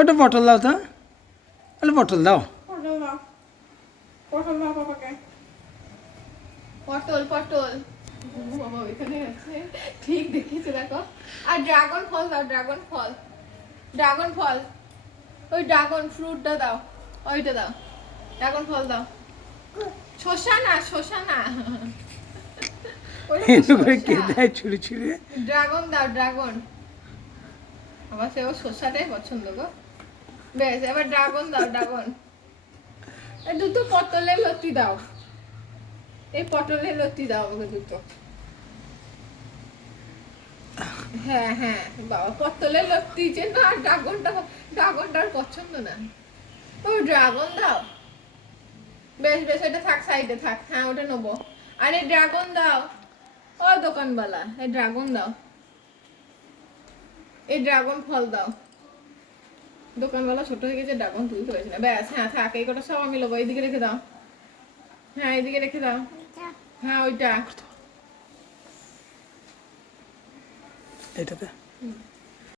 একটা পটল দাও তো, তাহলে পটল দাও। পটল দাও, পটল দাও বাবাকে। পটল পটল বাবা ওইখানে আছে, ঠিক দেখেছে দেখো। আর ড্রাগন ফল দাও, ড্রাগন ফল, ড্রাগন ফল, ওই ড্রাগন ফ্রুটটা দাও, ওইটা দাও, ড্রাগন ফল দাও। শসা না, শসা না, এনে করে কে দেয় ছুঁড়ে ছুঁড়ে? ড্রাগন দাও, ড্রাগন। আমার সে ও শসাটাই পছন্দ গো। বেশ, এবার ড্রাগন দাও, ড্রাগন। এই দুটো পটলের লতি দাও, এই পটলের লতি দাও আমাকে দুটো। হ্যাঁ হ্যাঁ বাবা, পটলের লতি যে না, ড্রাগনটা, ড্রাগনটার পছন্দ না। ও ড্রাগন দাও। বেশ বেশ, এটা থাক, সাইডে থাক। হ্যাঁ ওটা নেবো। আরে ড্রাগন দাও, ও দোকানওয়ালা, এই ড্রাগন দাও, এই ড্রাগন ফল দাও। দোকানওয়ালা ছোট হয়ে গেছে, ড্রাগন তুলতে পারছি না। ব্যাস, হ্যাঁ থাক, এই কটা সব আমি নেবো। এইদিকে রেখে দাও, হ্যাঁ এইদিকে রেখে দাও। হ্যাঁ ওইটা এটাতে